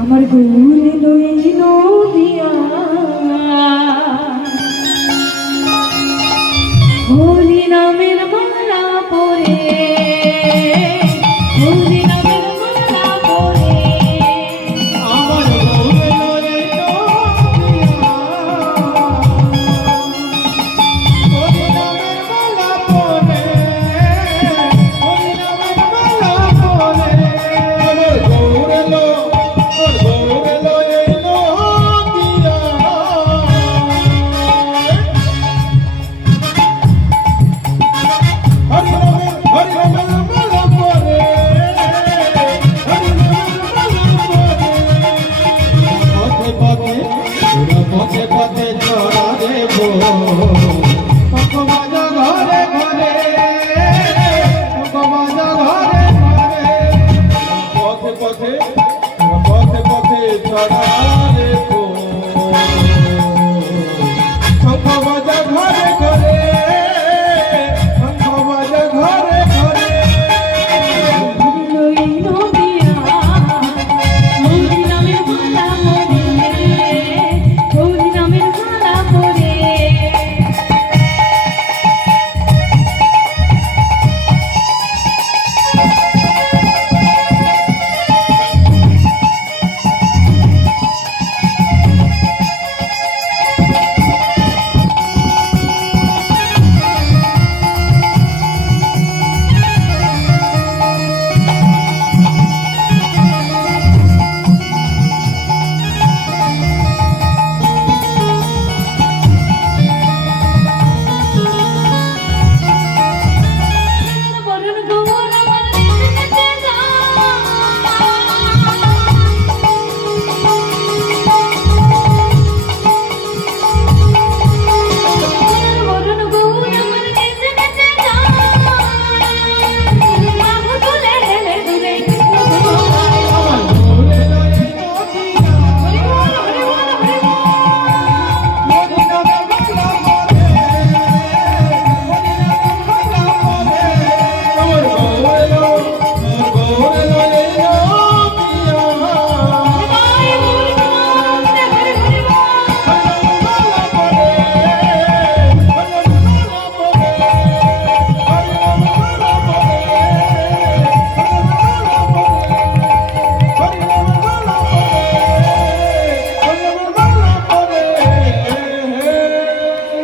আমার গুণ লই নদিয়া। পথে চলা দেব।